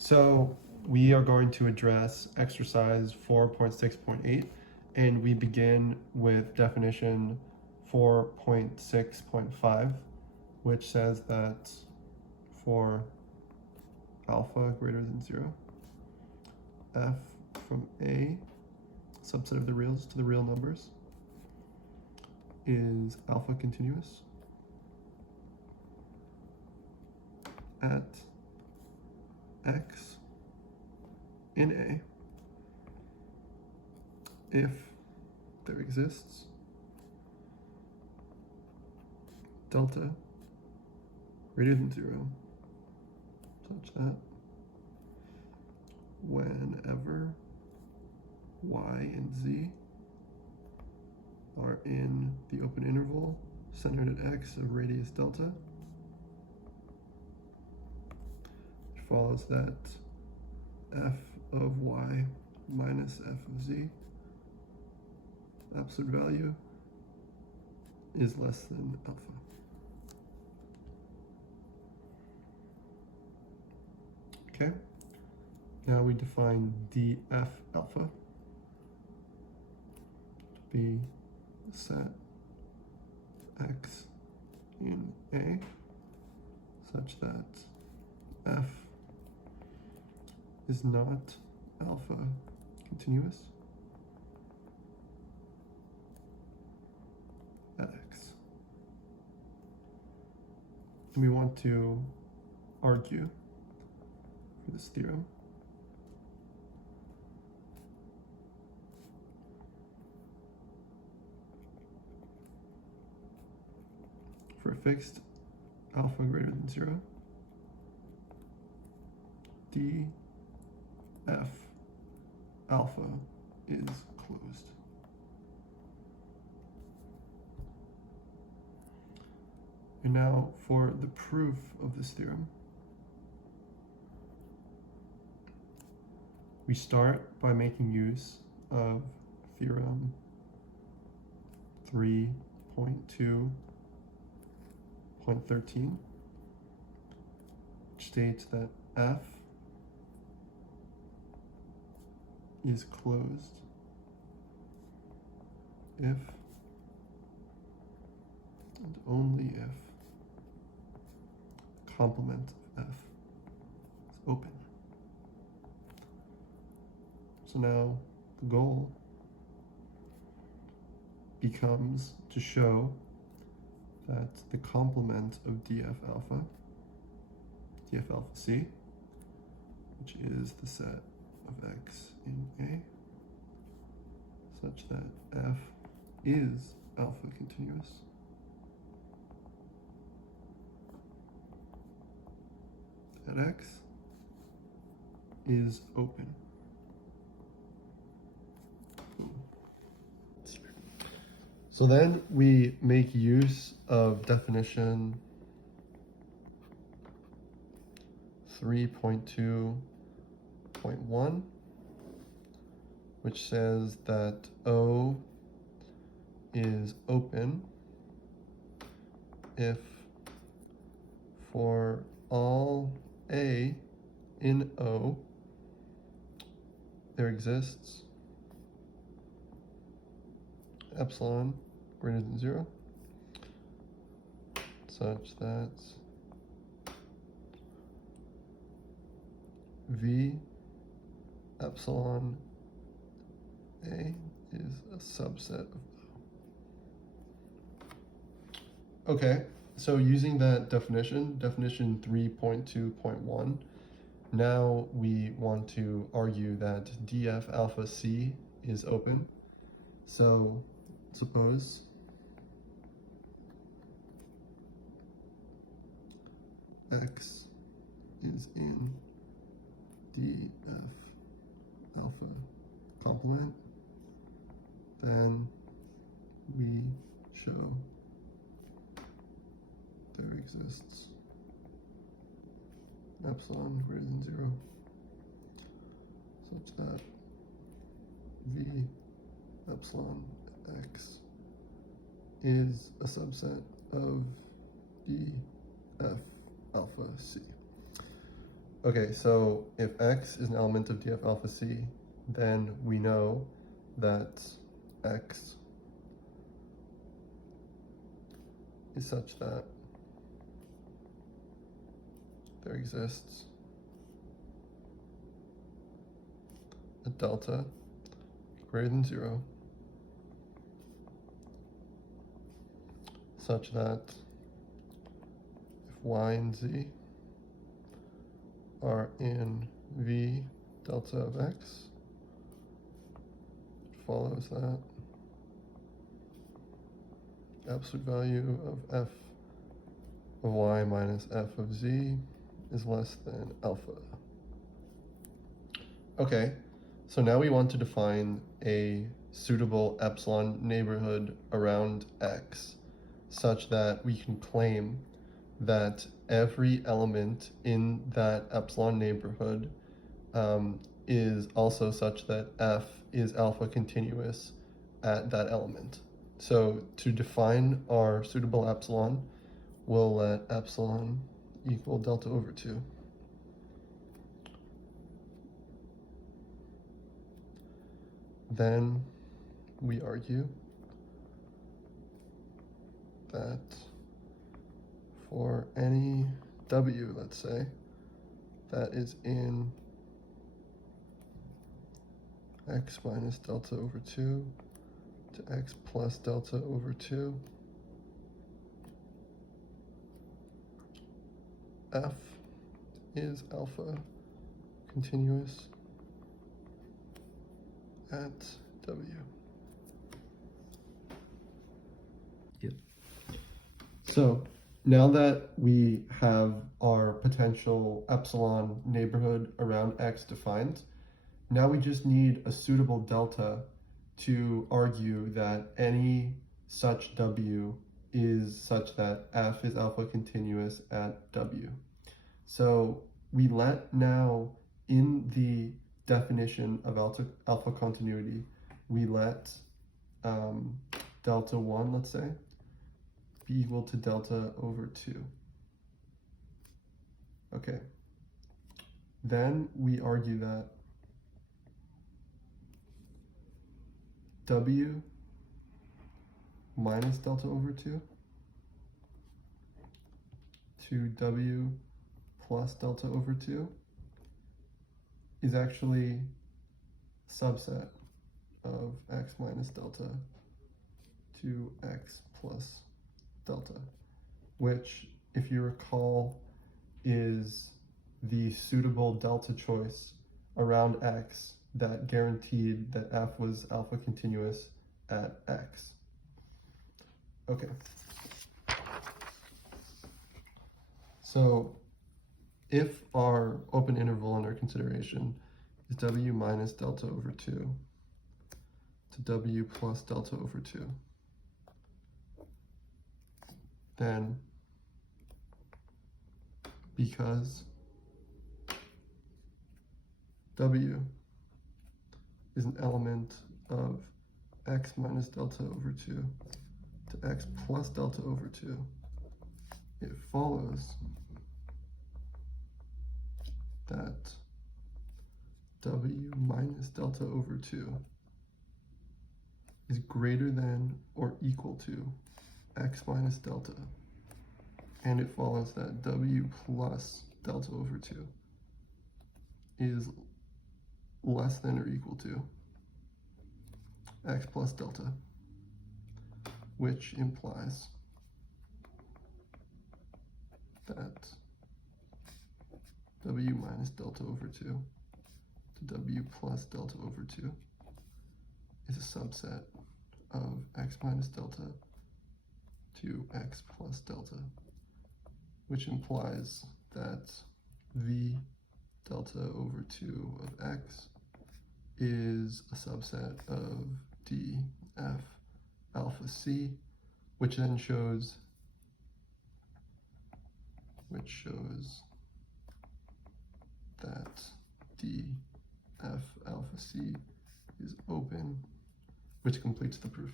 So we are going to address exercise 4.6.8, and we begin with definition 4.6.5, which says that for alpha greater than 0, f from a, subset of the reals to the real numbers, is alpha continuous at x in A if there exists delta greater than 0 such that whenever y and z are in the open interval centered at x of radius delta, it follows that f of y minus f of z, absolute value, is less than alpha. Okay, now we define df alpha to be the set x in A such that f is not alpha continuous at x. And we want to argue for this theorem for a fixed alpha greater than 0, df alpha is closed. And now for the proof of this theorem, we start by making use of theorem 3.2.13, which states that f is closed if and only if complement of f is open. So now the goal becomes to show that the complement of df alpha c, which is the set of x in A, such that f is alpha continuous at x, is open. So then we make use of definition 3.2.1, which says that O is open if for all A in O there exists epsilon greater than 0 such that V epsilon A is a subset of O. Okay, so using that definition 3.2.1, now we want to argue that df alpha c is open. So suppose x is in df alpha complement, then we show there exists epsilon greater than 0 such that V epsilon x is a subset of df alpha c. Okay, so if X is an element of df alpha C, then we know that X is such that there exists a delta greater than 0 such that if Y and Z are in V delta of X, it follows that absolute value of f of y minus f of z is less than alpha. Okay, so now we want to define a suitable epsilon neighborhood around X such that we can claim that every element in that epsilon neighborhood is also such that f is alpha continuous at that element. So to define our suitable epsilon, we'll let epsilon equal delta over 2. Then we argue that for any w, let's say, that is in x minus delta over 2 to x plus delta over 2, f is alpha continuous at w. Yep. So now that we have our potential epsilon neighborhood around X defined, now we just need a suitable delta to argue that any such W is such that F is alpha continuous at W. So we let now in the definition of alpha continuity, we let delta 1, let's say, be equal to delta over 2. Okay. Then we argue that W minus delta over 2 to W plus delta over 2 is actually a subset of X minus delta to X plus delta, which, if you recall, is the suitable delta choice around X that guaranteed that F was alpha continuous at X. Okay. So if our open interval under consideration is W minus delta over 2 to W plus delta over 2, then because W is an element of X minus delta over 2 to X plus delta over 2, it follows that W minus delta over 2 is greater than or equal to X minus delta, and it follows that W plus delta over 2 is less than or equal to X plus delta, which implies that W minus delta over 2 to W plus delta over 2 is a subset of X minus delta to X plus delta, which implies that V delta over 2 of X is a subset of df alpha C, which then shows that df alpha C is open, which completes the proof.